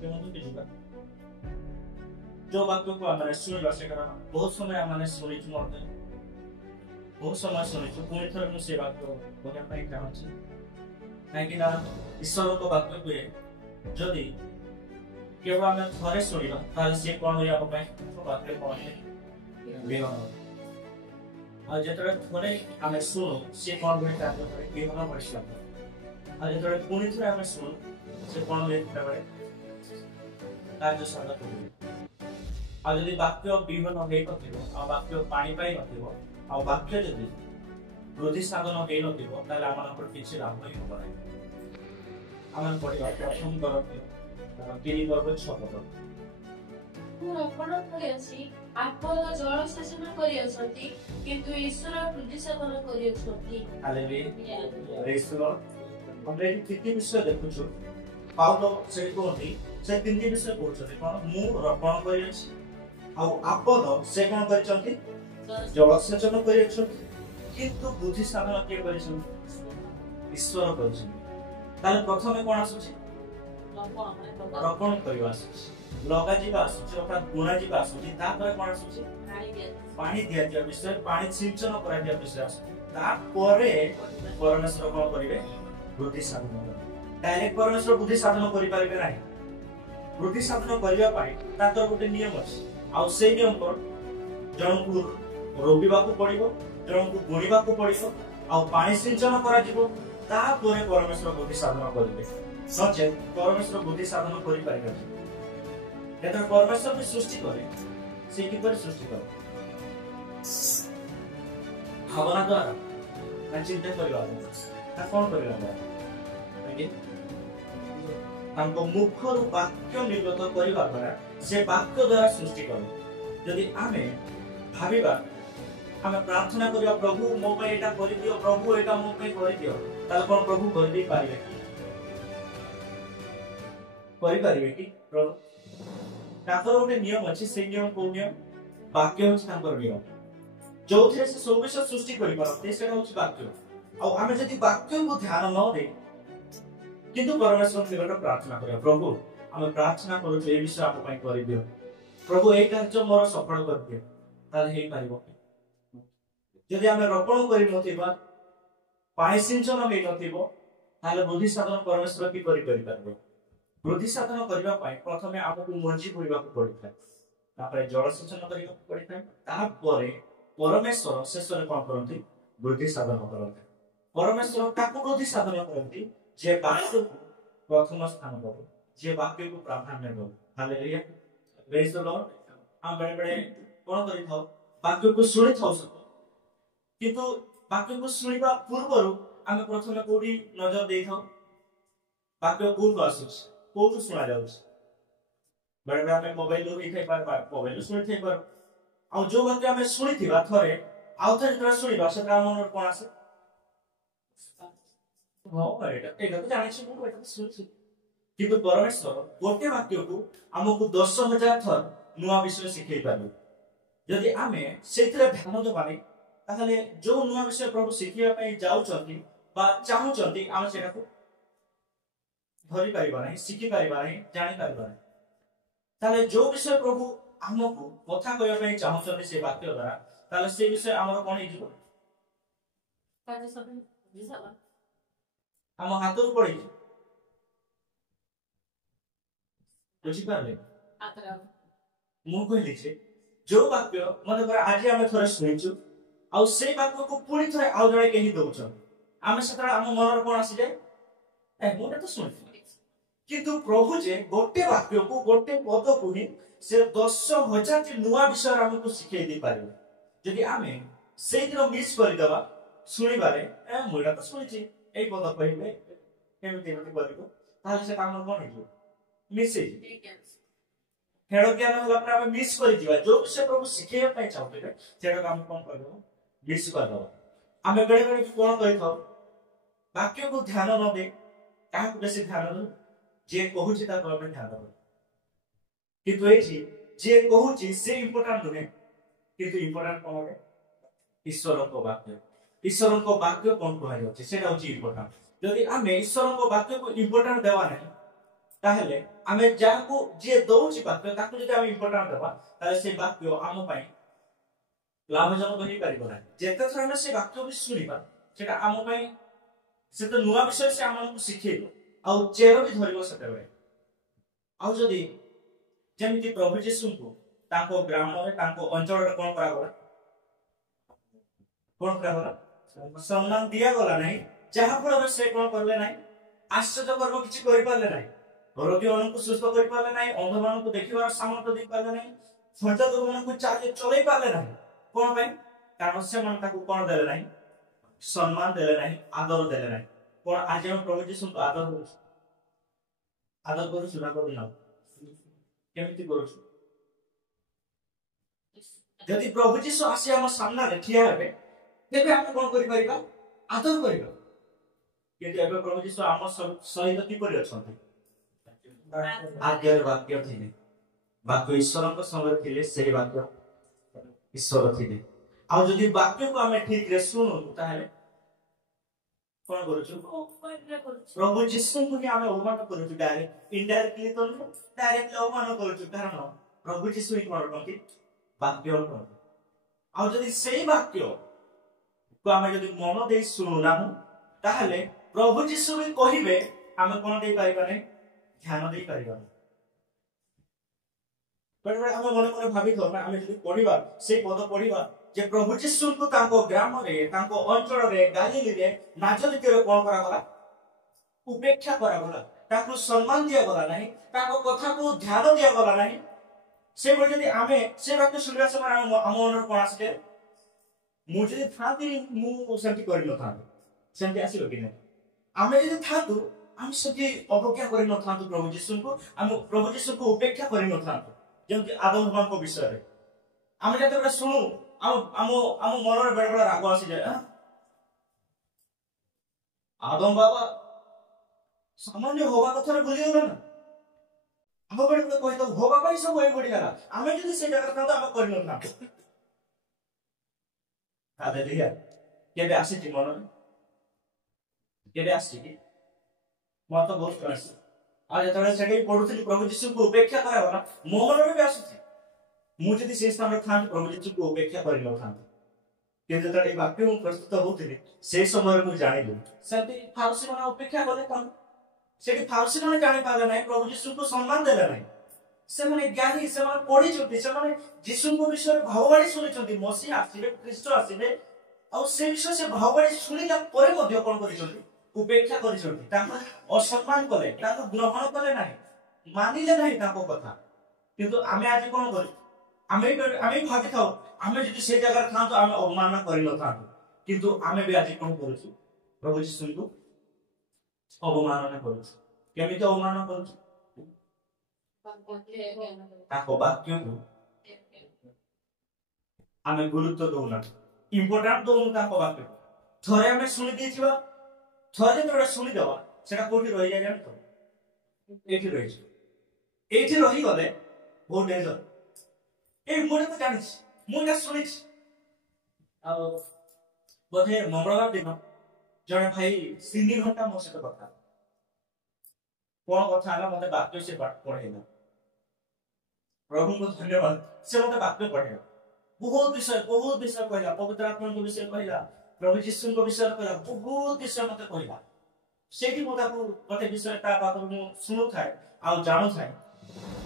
ବାକ୍ୟ ମଧ୍ୟ ଯିବା जो वाक्य को आम शुणा से बहुत समय आम शुणु बहुत समय शुणु पुणी थर मुझे वाक्य कहना चाहूँगी कहीं ईश्वर को वाक्य को जदि केवल आम थे शुणा सी कौन वाक्य कौन जो थे आम शुणु सी कौन हुए विहन बढ़ जो पुणी थे आम शुणु से कौन हुए कार्यशाला कर आदि वाक्य विहन हो वाक्य पानी पाई न वाक्य जदि वृद्धि साधन हो किसी लाभ ही हम ना आम पढ़ा प्रथम कर 3 वर्ग 6 पद रोपण करियछि आपण जल सेचन करियछंती किंतु ईश्वर वृद्धि साधन करियछंती हालेलुया प्रेज द लॉर्ड हमरे तृतीय विषय देखुछु पाउलो से कोठी से तीन विषय कहउछथि कोन मु रोपण करियछि आ आपद से कोन करिसंती जल सेचन करियछंती किंतु बुद्धि साधन के करिसंती ईश्वर करिसंती ताले प्रथमे कोन आसुछि रोपण करिवा आसुछि लगा जीवा आसुछि अर्थात गुणा जीवा आसुछि तापर कोन आसुछि पानी दिया दिया विषय पानी सिंचन करा दिया विषय आसुछि तापरे परमेश्वर कोन करिवे बुद्धि साधन डायरेक्ट परमेश्वर बुद्धि साधन करि पारिबे नाही बुद्धि साधन करिवा पाई तातर गोटे नियम अछि आ से नियम पर जनकु रोबिबा को पड़िबो जनकु बुणिबा को पड़िबो आ पानी सिंचन करा जिवो तापरे परमेश्वर बुद्धि साधन करिवे सचे परमेश्वर बुद्धि साधन करि पारिबे जेता परमेश्वर भी सृष्टि करे से किपर सृष्टि करे भावना द्वारा ना चिंता करबा ता कोन करबा हमको मुखर वाक्य निर्गत करबा द्वारा से वाक्य द्वारा सृष्टि करे यदि आमे भाबिबा आमे प्रार्थना करिया प्रभु मो पे एटा करि दियो प्रभु एटा मो पे करि दियो ताल कोन प्रभु करि दे पारिबे करि पारिबे कि प्रभु ताकर गोटे नियम अछि से नियम को नियम वाक्य होछि ताकर नियम जोथे से सब विषय सृष्टि करि परते सेटा होछि वाक्य आ आमे जदि वाक्य को ध्यान न दे किंतु परमेश्वर निकट प्रार्थना करिया प्रभु आमे प्रार्थना करू ए विषय आप पई करि दियो प्रभु ए कार्य मोर सफल कर दियो ताले हे पारिबो जदि आमे रोपण करि नथिबा पानी सिंचन हे नथिबो ताले बुद्धि साधन परमेश्वर की करि परबो वृद्धि साधन करबा पाई प्रथमे आपको मर्जी करबा को पड़िଥାଏ तापर जल सेचन करबा को पड़िଥାଏ तापर परमेश्वर शेषरे कोन करंती वृद्धि साधन करंती परमेश्वर ताको वृद्धि साधन करंती जे वाक्य को प्रथम स्थान दो जे वाक्य को प्राधान्य दो हालेलुया प्रेज द लॉर्ड हम बड़े बड़े कोन करि थाओ वाक्य को सुनि थाओ किंतु वाक्य को सुनिबा पूर्वरु हम प्रथमे कोडी नजर देई थाओ वाक्य को आसुछ कोठु सुना जाउछ बड़े बड़े में मोबाइल लो लिखै पार मोबाइल सुनि थे पर आ जो वाक्य हमें सुनि थिबा थरे आउ थरे तरा सुनिबा सेटा मन कोन आसे हो एटा तो जानि छु को एटा सुनि किंतु परमेश्वर गोटे वाक्य को हमकु 10,000 थर नुवा विषय सिखै पाबे यदि आमे सेथरे ध्यान दबानी ताहले जो नुवा विषय प्रभु सिखिया पई जाउचंती बा चाहुचंती आमे सेटा को धरी पारिबा नहीं सिखि पारिबा नहीं जानि पारिबा नहीं ताले जो विषय प्रभु हमकु कथा कहय पई चाहुचंती से वाक्य द्वारा ताले से विषय हमर कोन हिजो काजे सब दिसाला हम हातरु पड़ी बुझी पारले आतरा मु कहली छे जो वाक्य मन कर आज हम थोड़ा सुनिछु आ से वाक्य को पूरी थोड़ा आउ जळे केही दउछ आमे सतरा हम मनर कोन आसी जाय ए मुटा तो सुनि किंतु प्रभु जे गोटे वाक्य को गोटे पद को ही से 10,000 टी नुवा विषय हमको सिखै दे पारिबो यदि आमे से दिन मिस करि दबा सुनि बारे ए मुटा तो सुनिछि ए पद कहिबे केमिति केमिति करिबो ताले से काम कोन हिजो मिस हेडो ज्ञान होला पर आमे मिस करि दिबा जो विषय प्रभु सिखै पई चाहते सेटा काम कोन करबो मिस कर दबा आमे बेले बेले कोन कहि थाओ वाक्य को ध्यान न दे काहे को बेसी ध्यान दो जे कहूची ता पर ध्यान दो किंतु एठी जे कहूची से इंपोर्टेंट नुहे किंतु इंपोर्टेंट कोन है ईश्वर को वाक्य कोन कहै अछि सेटा होची इंपोर्टेंट यदि आमे ईश्वर को वाक्य को इंपोर्टेंट देवा नै ताहले आमे जाको जे दउछि वाक्य ताकु जदि आमे इम्पोर्टेंट देबा ताले से वाक्य आम पई लाभजनक होई परिबो ना जेते थर आमे से वाक्य भी सुनिबा सेटा आम पई से तो नुवा विषय से आमन को सिखेइबो आ चेर भी धरिबो सते बेले आ जदि जेमिति प्रभु यीशु को ताको ग्राम रे ताको अंचल रे कोन करा गला सम्मान दिया गला नहीं जहा फल से कोन करले नहीं आश्चर्य कर्म किछि करि पारले नहीं रोगी मानक सुस्थ करि पारले नहीं अंध मानक देखिबार सामर्थ्य दि पारले नहीं संचार मानक चाले चलै पारले नहीं कोन पे कारण से मन ताको कोन देले नहीं सम्मान देले नहीं आदर देले नहीं कोन आज हम प्रभु यीशु को आदर करू सुना करू ना केमिति करू यदि प्रभु यीशु आसी हम सामना रे ठिया हेबे तेबे हम कोन करि परिबा आदर करिबा यदि एबे प्रभु यीशु हम सहित की करि अछंती आज्ञार वाक्य थिले वाक्य ईश्वर को संगे थिले सेही वाक्य ईश्वर थिले आ जदि वाक्य को हम ठीक रे सुनु ताहे कोन करूछु प्रभु यीशु को हम अवमान करूछु डायरेक्ट इनडायरेक्टली तो डायरेक्टली अवमान करूछु कारण प्रभु यीशु ही कोन करती वाक्य कोन आ जदि सेही वाक्य को हम जदि मन दे सुनु ना ताहले प्रभु यीशु भी कहिबे हम कोन दे पाइबा नै ध्यान दे पाइबा पर हम मन मन भाबी थो हम जदि पढिबा से पद पढिबा जे प्रभु यीशु को ताको ग्राम रे ताको अंचल रे गालीली रे नाजलिक रे कोन करा गला उपेक्षा करा गला ताको सम्मान दिया गला नहीं ताको कथा को ध्यान दिया गला नहीं से बोल जदि आमे से वाक्य सुनबा समय हम मन कोन आसे मु जदि थाती मु सेंटी करि न था सेंटी आसीबो कि नै आमे जदि थातु हम सती अवज्ञा करि न थातु प्रभु यीशु को हम प्रभु यीशु को उपेक्षा करि न थातु जेंति आदम भगवान को विषय रे आमे जते बडा सुनु हम मन रे बडा बडा राग आसी जाय आदम बाबा सामान्य होबा कथा रे भूली गेला ना हम बडे बडे कहि तो होबा पई सब होई बडी गला आमे जदि से जगह था हम करि न था हालेलुया केबे आसी ती मन केबे आसी की मत बहुत करस आज जतरे सेठी पढुथली प्रभु यीशु को उपेक्षा कराबा ना मो मन रे आसी मु जदि से स्थान रे थान प्रभु यीशु को उपेक्षा करि न था के जतरे वाक्य मु प्रस्तुत होतली से समय मु जानिलु सेठी फारसी माने उपेक्षा करे कोन सेठी फारसी माने जानि पाले नै प्रभु यीशु को सम्मान देले नै से माने ज्ञानी से माने पढि छथि से माने यीशु को विषय भाववाणी सुनि छथि मसीह आसीबे ख्रीष्ट आसीबे आ से विषय से भाववाणी सुनिला परे मध्ये कोन करि छथि उपेक्षा करि छथि ताको असम्मान कले ताको ग्रहण कले नाही मानिले नाही ताको कथा किंतु आमे आज कोन करि आमे भाबि थाउ आमे जदि से जगह था तो आमे अवमान करि न था किंतु आमे भी आज कोन करूछु प्रभु यीशु को अवमान करूछु केमिति अवमान करूछु ताको वाक्य को आमे गुरुत्व दोना इम्पोर्टेंट दोनु ताको वाक्य थरे आमे सुनि दिथिबा थरे तोरा सुनि देबा सेटा कोठी रहि जाय जानि तो एठी रहि गले बहुत डेंजर ए मोरे तो जानिस मु जा सुनिस आ बधे मंगलवार दिन जने भाई 3 घंटा मो से कथा कोन कथा आला मते वाक्य से पढेला प्रभु को धन्यवाद से मते वाक्य पढेला बहुत विषय कहला पवित्र आत्मा को विषय कहला प्रभु यीशु को विषय कहला बहुत विषय मते कहला सेठी मते को कते विषय ता बात मु सुनु थाए आ जानु थाए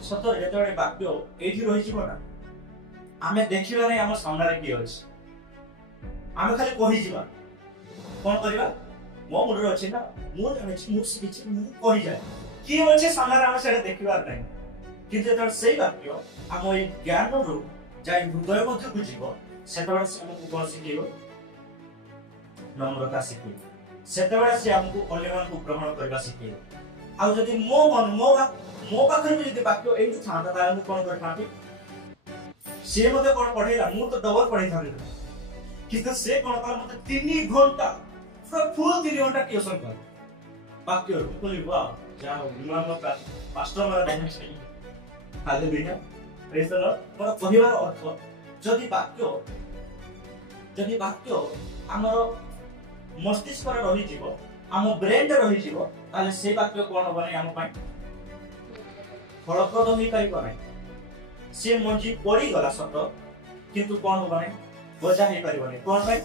सतर जेतोळे वाक्य एठी रहि जिवो ना आमे देखिबा नै हम सामने रे की अछि आमे खाली कहि जिबा कोन करबा मो मुडर अछि ना मो जाने छी मु सिखि मु कहि जाय की अछि सामने रे हम सेटा देखिबार नै किंतु तर सही वाक्य हम ए ज्ञान रो जाय हृदय मध्ये बुझिबो सेतबे से हमकु कोन सिखिबो नम्रता सिखिबो सेतबे से हमकु अन्यमान को ग्रहण करबा सिखिबो आ जदि मो मन मो पाखरे जदि वाक्य एही थांता ताले कोन करथांती से मते कोन पढेला मु तो डबल पढै थाने किंतु से कोन कर मते 3 घंटा फुल 3 घंटा ट्यूशन कर वाक्य बोली वाह जाओ विमान का मास्टर मारा नहीं हालेलुया प्रेज द लॉर्ड पर कहिबार अर्थ जदि वाक्य हमर मस्तिष्क रे रहि जीवो हम ब्रेन रे रहि जीवो ताले से वाक्य कोन बने हम पाई ଫଳପ୍ରଦ ହେଇପାରିବ ନାହିଁ। ସେ ମଞ୍ଜି ପଡ଼ିଗଲା ସତ, କିନ୍ତୁ କଣ ହବ ନାହିଁ, ଗଜା ହେଇପାରିବ ନାହିଁ। କଣ ପାଇଁ?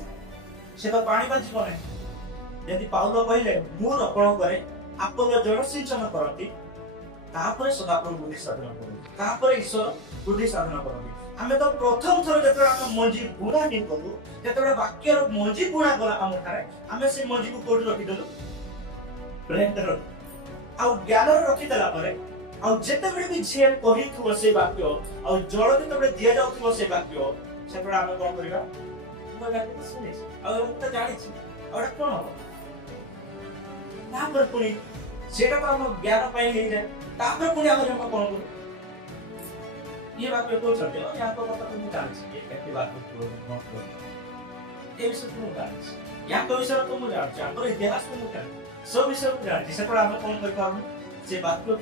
ସେ ତ ପାଣି ବାଜିବ ନାହିଁ। ଯଦି ପାଉଲ କହିଲେ ମୁଁ ରୋପଣ କରେ, ଆପୋଲୋ ଜଳ ସିଞ୍ଚନ କରନ୍ତି, ତାପରେ ସଦାପ୍ରଭୁ ବୃଦ୍ଧି ସାଧନ କରନ୍ତି, ତାପରେ ଈଶ୍ୱର ବୃଦ୍ଧି ସାଧନ କରନ୍ତି। ଆମେ ତ ପ୍ରଥମ ଥର ଯେତେବେଳେ ଆମେ ମଞ୍ଜି ବୁଣା ହିଁ କଲୁ, ଯେତେବେଳେ ବାକ୍ୟର ମଞ୍ଜି ବୁଣା ଗଲା ଆମ ଠାରେ, ଆମେ ସେ ମଞ୍ଜିକୁ କୋଉଠି ରଖିଦେଲୁ? ପ୍ଲେଟରେ। ଆଉ ଜ୍ଞାନରେ ରଖିଦେଲା ପରେ, ଆଉ ଯେତେବେଳେ ବି ଯିଏ କହିଥିବ ସେ ବାକ୍ୟ, ଆଉ ଜଳ ଯେତେବେଳେ ଦିଆଯାଉଥିବ ସେ ବାକ୍ୟ, ସେତେବେଳେ ଆମେ କଣ କରିବା? ମୁଁ ଶୁଣିଛି, ଆଉ ମୁଁ ତ ଜାଣିଛି, ଆଉ ଏଟା କଣ ହବ? ତାପରେ ପୁଣି ସେଇଟା ତ ଆମ ଜ୍ଞାନ ପାଇଁ ହେଇଯାଏ। ତାପରେ ପୁଣି ଆମେ କଣ କରୁ? ये बात को चलते हो यहाँ पर मतलब तुम जानते हो कैसे बात को नोट करो ये विषय तुम जानते हो यहाँ तो विषय तुम जानते हो यहाँ पर इतिहास तुम जानते हो सब विषय तुम जानते हो से पर हमें कौन कर पाऊँ से बात को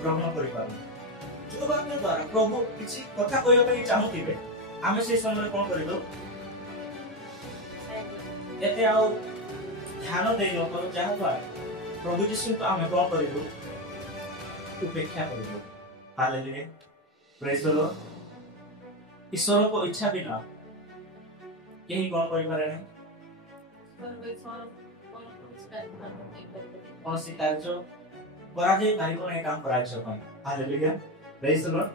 ग्रहण कर पाऊँ जो बात के द्वारा प्रभु किसी कथा कोई अपने चाहती है हमें से समय कौन कर दो ऐसे आओ ध्यान दे लो करो जहाँ द्वारा प्रभु जिसको तो हमें कौन कर दो उपेक्षा कर दो हालेलुया प्रेज द लॉर्ड ईश्वर को इच्छा बिना यही कौन परिवार है कौन सी कार्य कराजे पारिबो नै काम कराइछ पनि हालेलुया प्रेज द लॉर्ड